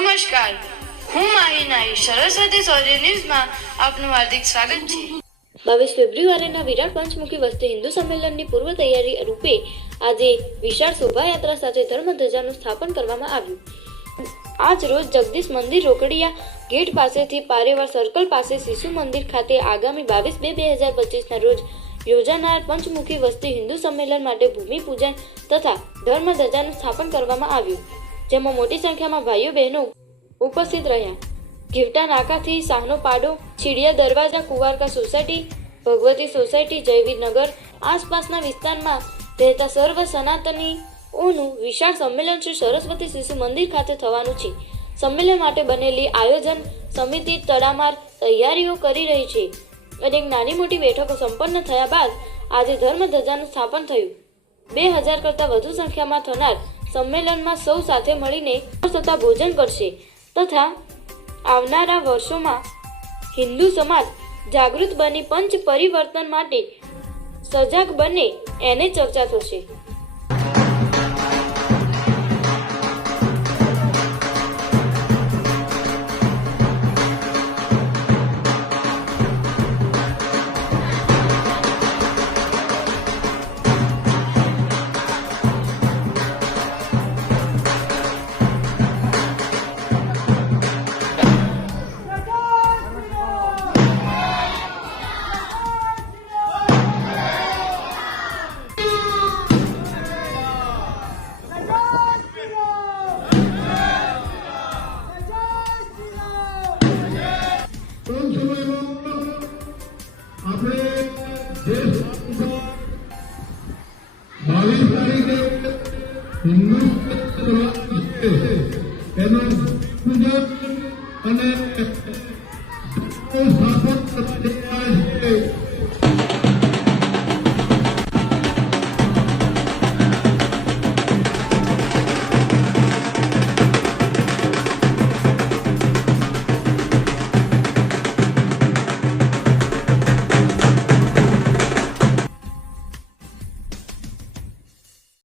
નમસ્કાર, હું માહિનાઈ સરસ્વતી સૌર્ય ન્યૂઝમાં આપનું હાર્દિક સ્વાગત છે। 22 ફેબ્રુઆરીના વિરાટ પંચમુખી વસ્તી હિન્દુ સંમેલનની પૂર્વ તૈયારી રૂપે આજે વિશાળ શોભાયાત્રા સાથે ધર્મધ્વજાનું સ્થાપન કરવામાં આવ્યું। આજ રોજ જગદીશ મંદિર રોકડિયા ગેટ પાસેથી પારેવાર સર્કલ પાસે શિશુ મંદિર ખાતે આગામી 22/2/2025ના રોજ યોજાનાર પંચમુખી વસ્તી હિન્દુ સંમેલન માટે ભૂમિપૂજન તથા ધર્મધ્વજાનું સ્થાપન કરવામાં આવ્યું, જેમાં મોટી સંખ્યામાં ભાઈઓ બહેનો ઉપસ્થિત રહ્યા। ઘીવટા નાકાથી સાહનો પાડો, છીડિયા દરવાજા, કુવારકા સોસાયટી, ભગવતી સોસાયટી, જયવીરનગર આસપાસના વિસ્તારમાં રહેતા સર્વ સનાતનીઓનું વિશાળ સંમેલન શ્રી સરસ્વતી શિશુ મંદિર ખાતે થવાનું છે। સંમેલન માટે બનેલી આયોજન સમિતિ તડામાર તૈયારીઓ કરી રહી છે અને એક નાની મોટી બેઠકો સંપન્ન થયા બાદ આજે ધર્મધ્વજાનું સ્થાપન થયું। 2000 કરતાં વધુ સંખ્યામાં થનાર સંમેલનમાં સૌ સાથે મળીને તથા ભોજન કરશે તથા આવનારા વર્ષોમાં હિન્દુ સમાજ જાગૃત બની પંચ પરિવર્તન માટે સજાગ બને એને ચર્ચા થશે। હિન્દુ